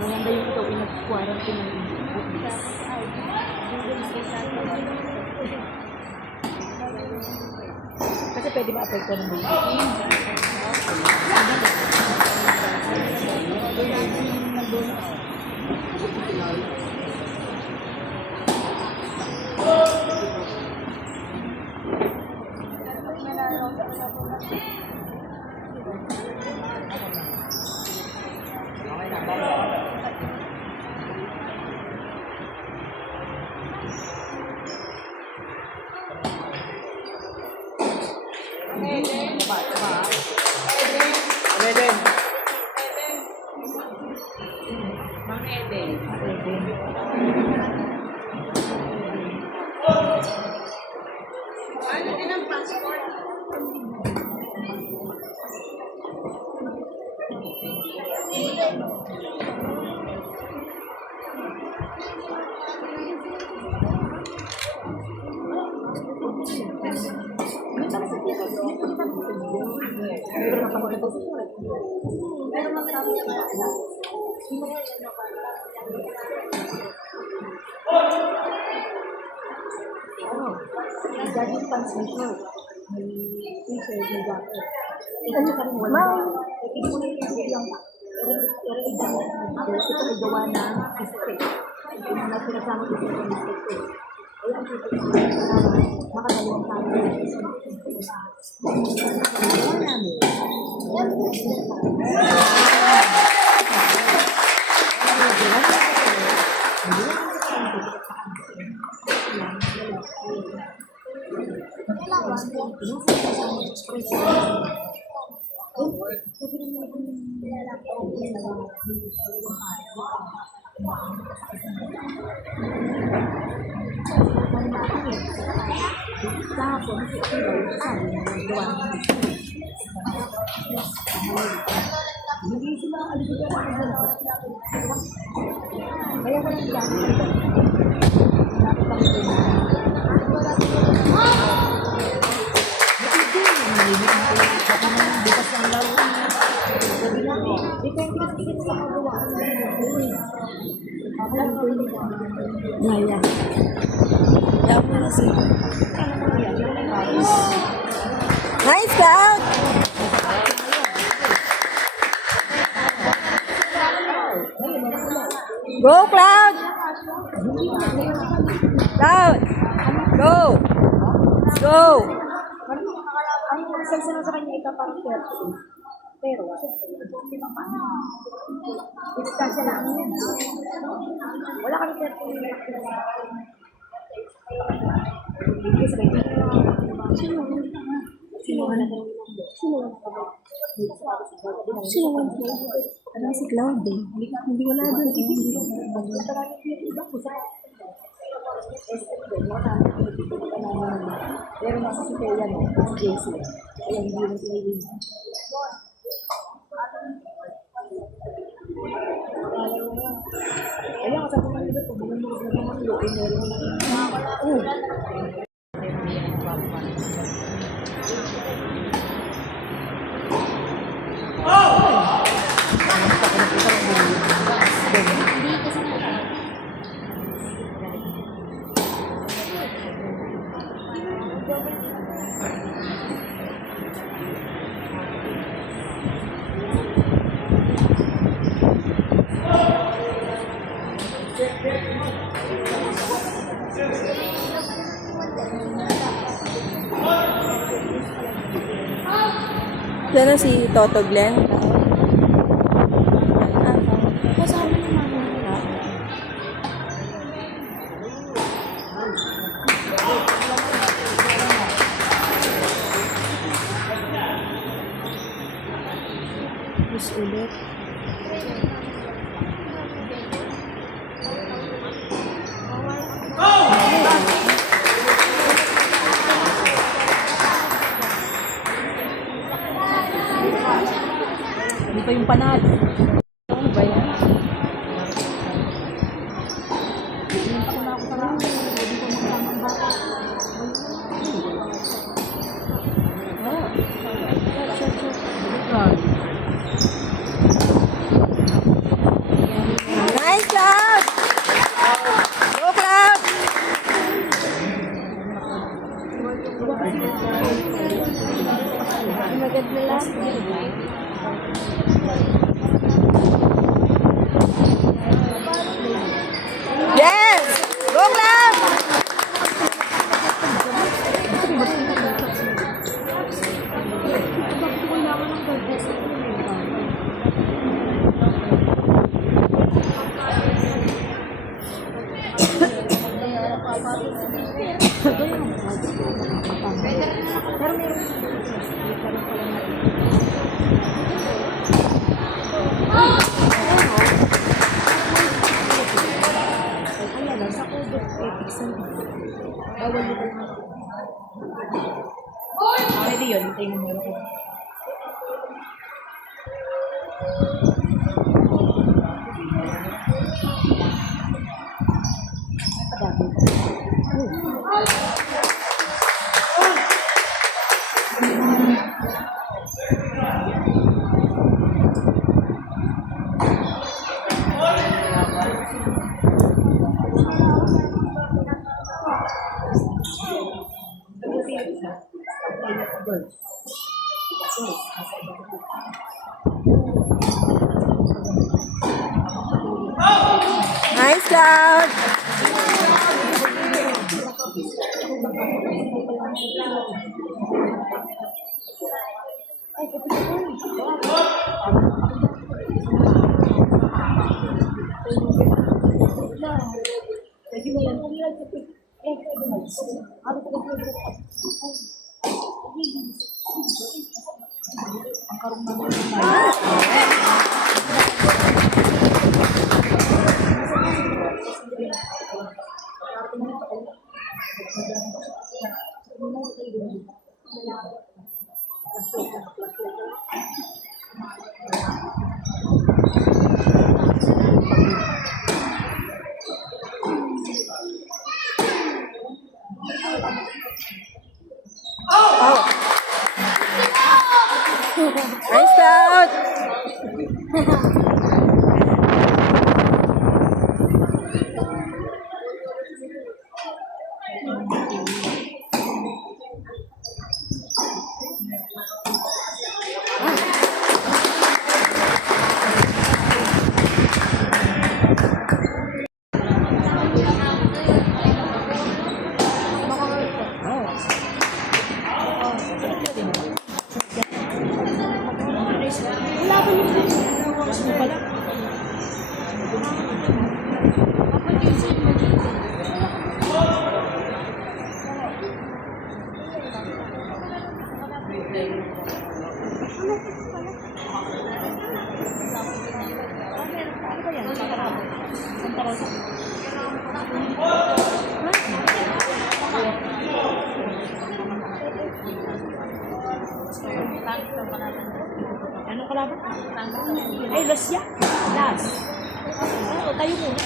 Maganda yung ito, inag-quarantine ng kasi pwede ma-apekto ng mga Gagawin transmission. May t-shirt, may jacket. Ito ka rin wala. Ito mo yung yung ito ay gawa na mistake. Ito na sinasama ito yung mistake. Ay, ang ito makadalawang tayo. Gawa namin. Nice Cloud! Go Cloud! Cloud! Go! Go! Ang sense na sa kanya ikaparang 30. Pero, hindi naman. Distansya lang yun. Wala kami 30 minutes. Sino? Ano si Cloud eh? Hindi wala doon. pero nasa si Kaya no, si JC. Kaya hindi mo sinilin. Kaya kasi kung ano ito, kung ano mo sa mga lupa, meron na. Yan si Toto Glenn. Kasama ni Mama. Miss ulit. Hindi pa yung panalo. Ano ba yan? Pinunta ko na ako sa rami. Hindi ko magsamang bata. Nice, Cloud! Go, Cloud! Maganda lang. Yes! Go, Cloud! Pwede yun. Hintayin mo muna ko. Nice, Cloud! Nice, Cloud! Ano kalaban? Ay, las ya. Las. Oh, tayo muna.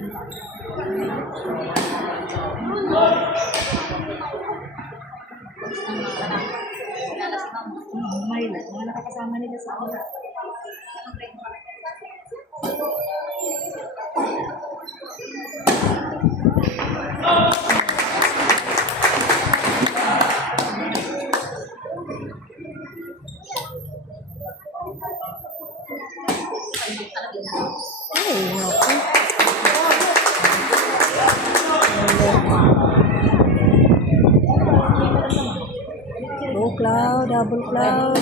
May mga nakakasama nila sa ano. Ay, naku. Low cloud, double cloud.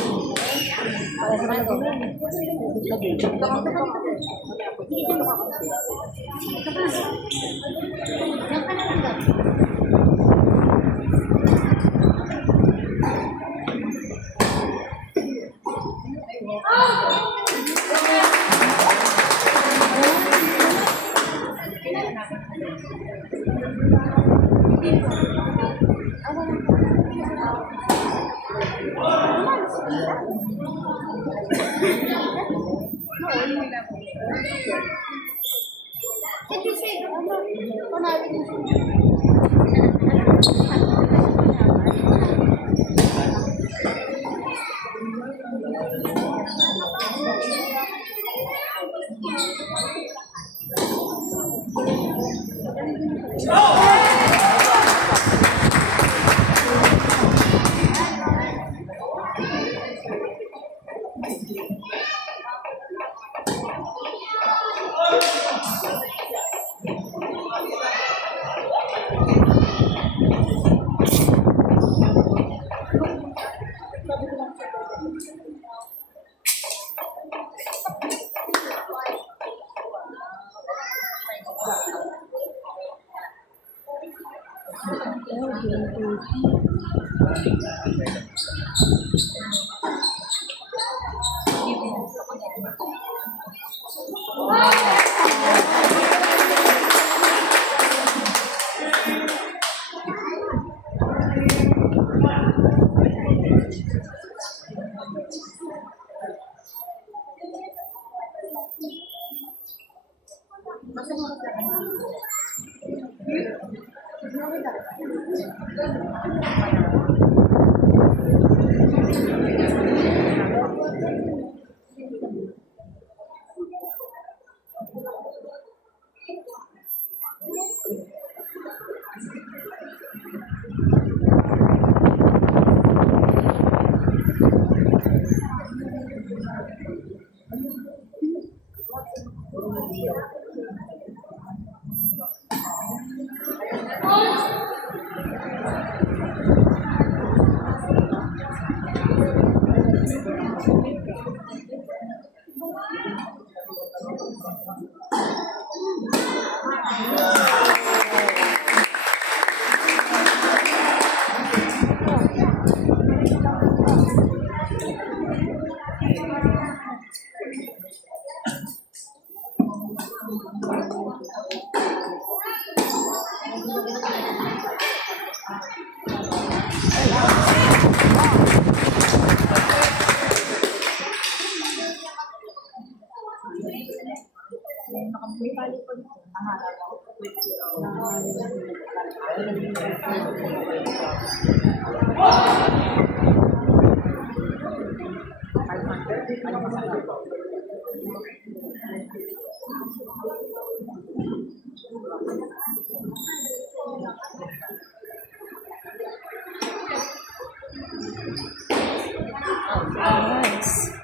Nice.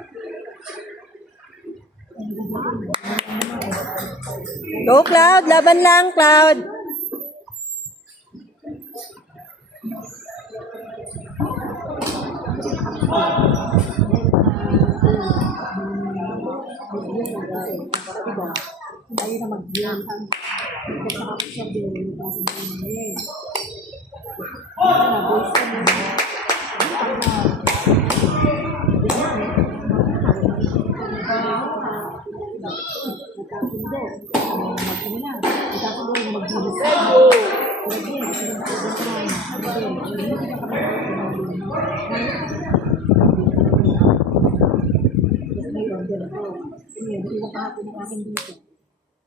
Go, Cloud. Laban lang, Cloud. Tayo na mag-vlog. Kasi ako siya din. Kasi naman voice ka mo. Nagkasundo. Mag-ano na. Nagkasundo yung mag-gilis.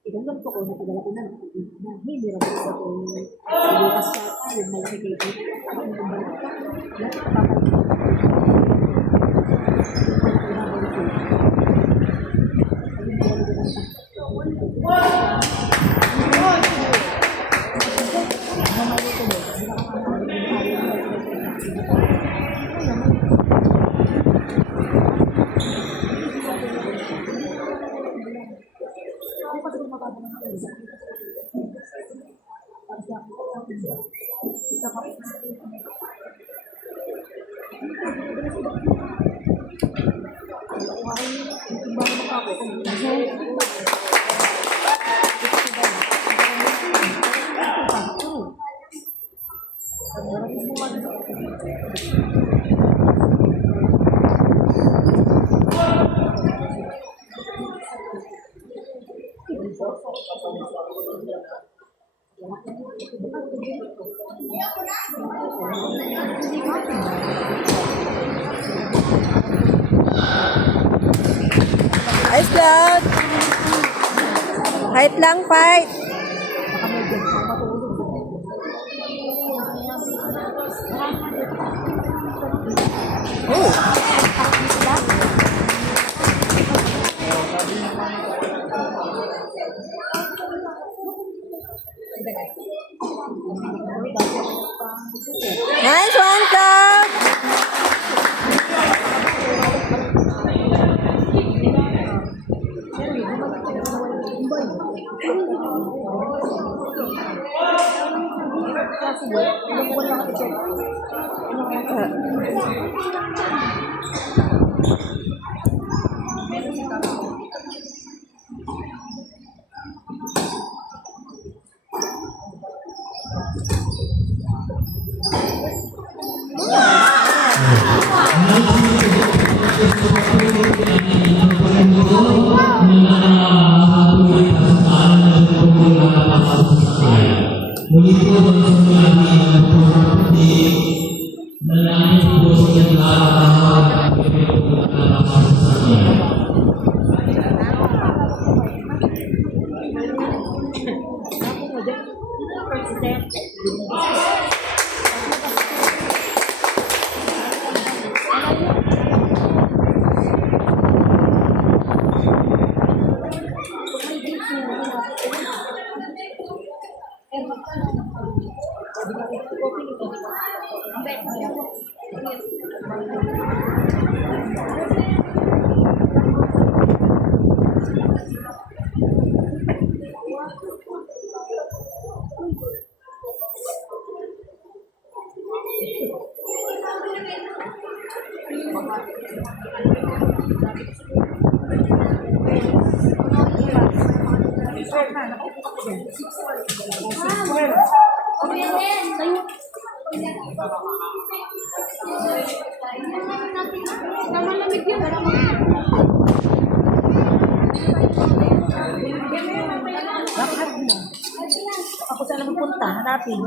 Ilan ko natagala ko na. Hindi rin ko ko. Lukas sa yung malaki kayo. Ano yung balik ka? Ice Cloud. Fight lang, fight. Nice one, Cloud. Muli po ang sinabi ng pagpapati na namin po sa kailangan at pagpapati sa kanya. Ako saan magpunta? Hanapin.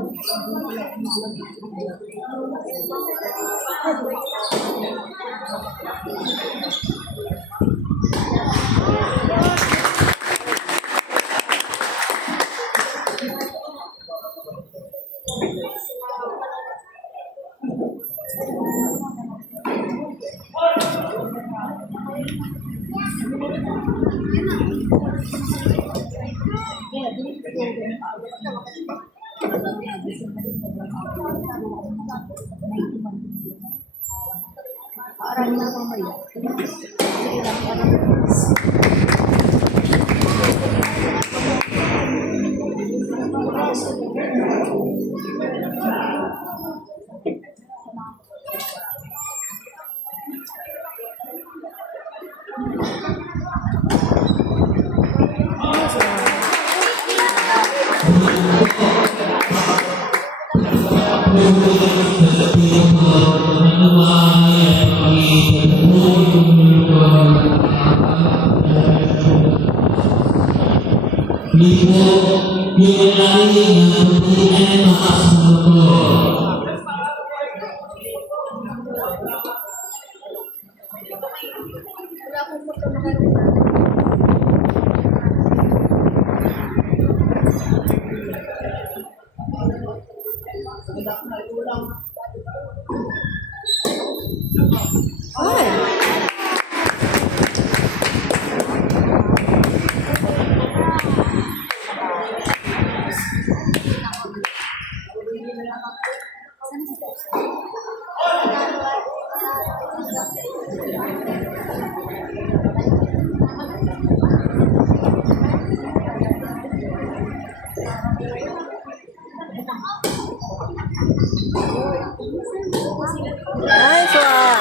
Nice one.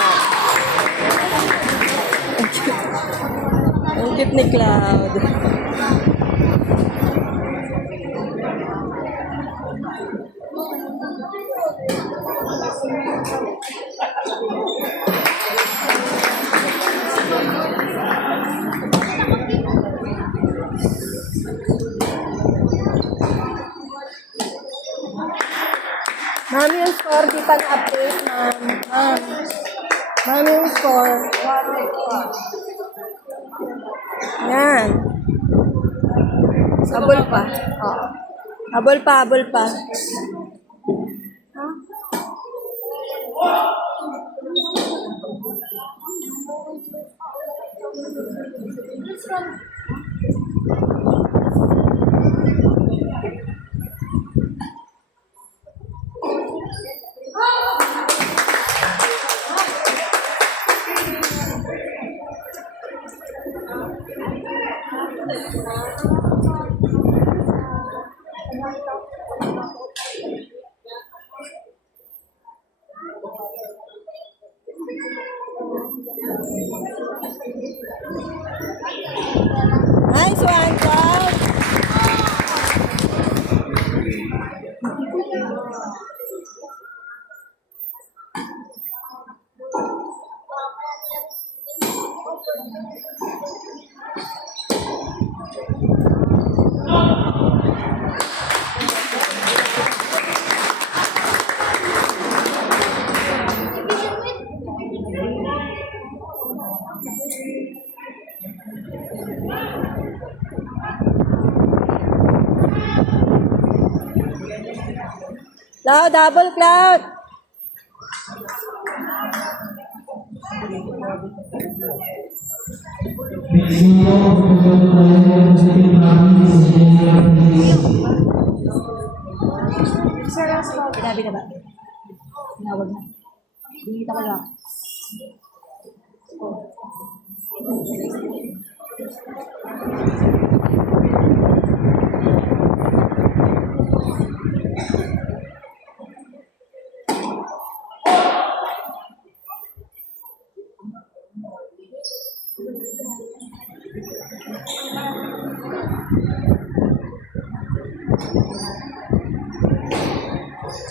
Ang cute ni Cloud. Ma'am, yung score, di pa na-update, ma'am. Ma'am. Ma'am, yung score. Yan. Habol pa. Oo. Habol pa, habol pa. Nice one, Cloud. Cloud, double Cloud. Sinabi na ba? Tinawag na. Binita ko lang.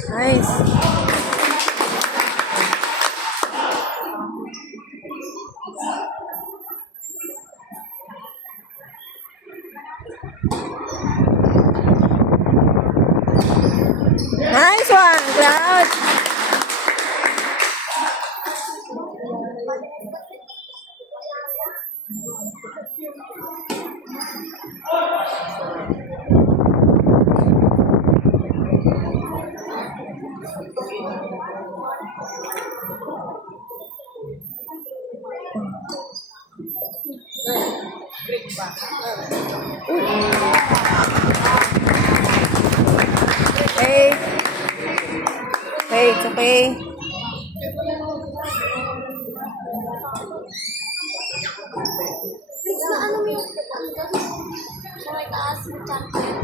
Nice. Nice one, Cloud. Okay. Okay, it's okay. Fritz, na ano mo yung sa may taas ng champion?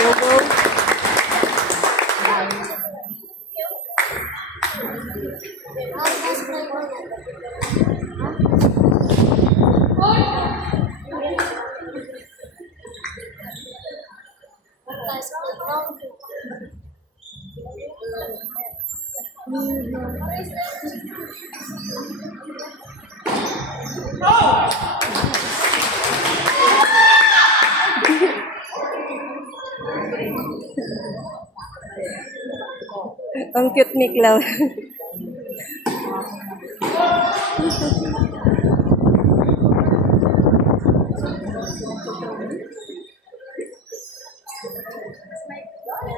Go, go. Ang cute ni Cloud. Okay,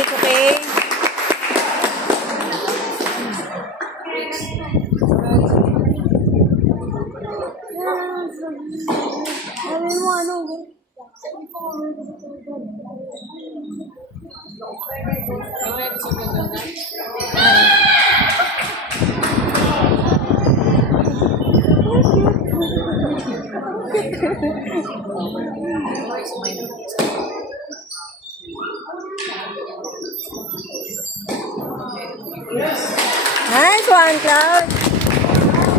it's okay. Nice one, Cloud.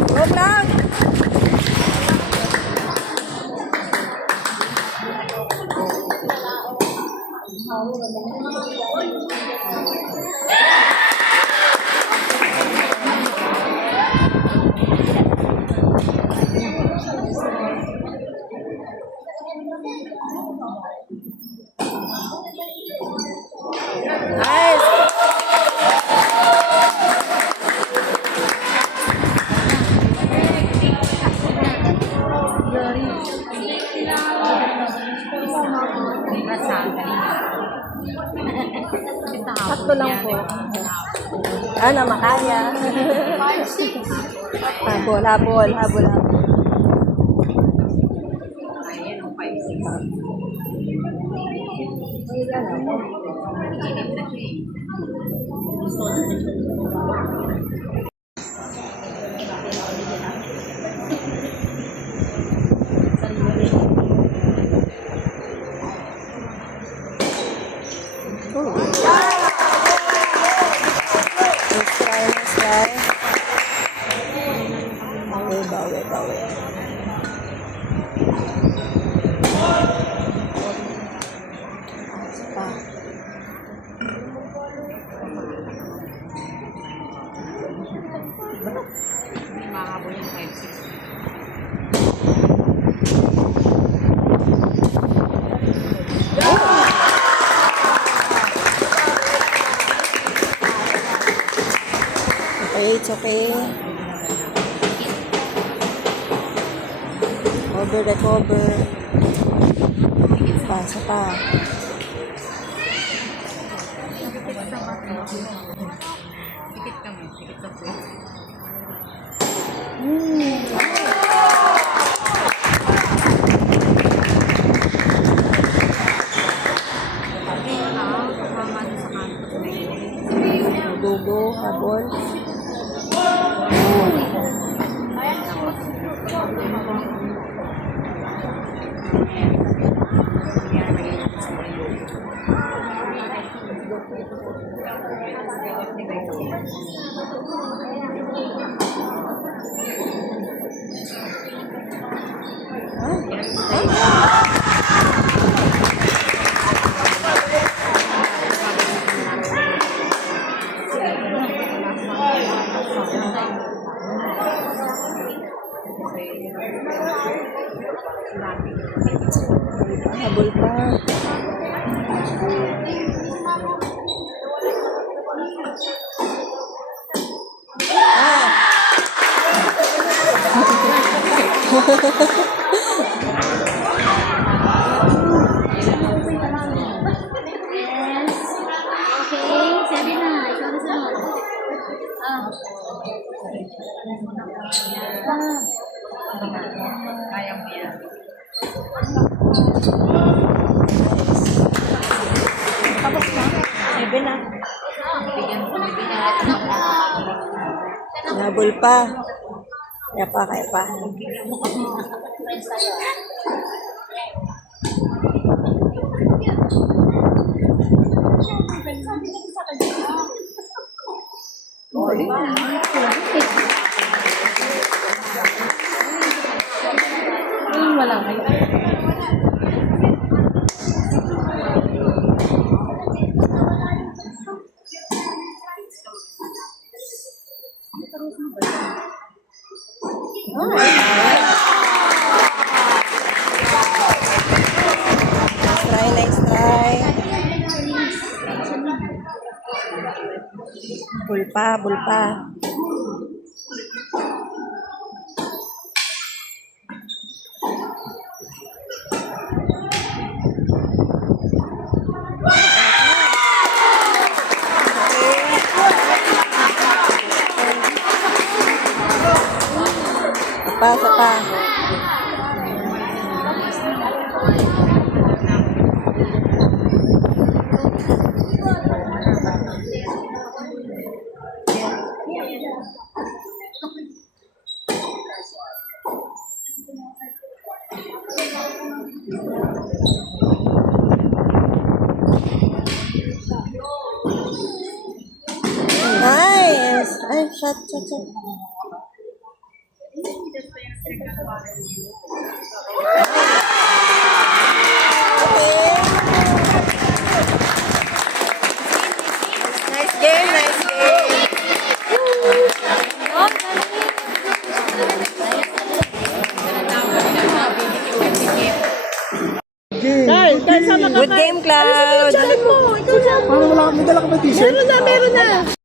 Go, Cloud. Nice. Sakto lang po. Ano, makaya. Habol, habol, habol, habol. Let's try. Bawi. Mahabol yung 5-6. Okay, it's okay. Recover. Pasa pa. Pikit kami, pikit sa puwet. Dugo, habol. Habol pa. Kaya mo yan. Tapos na? 7 na. Bigyan ko. Habol pa. Kaya pa. Wala kayo. Next try. Bulpa, bulpa. Isa pa. Nice! Ay, shot. Okay. Nice game, nice game. Good game, Cloud. Paano wala kami dala ka ba t-shirt? Meron na.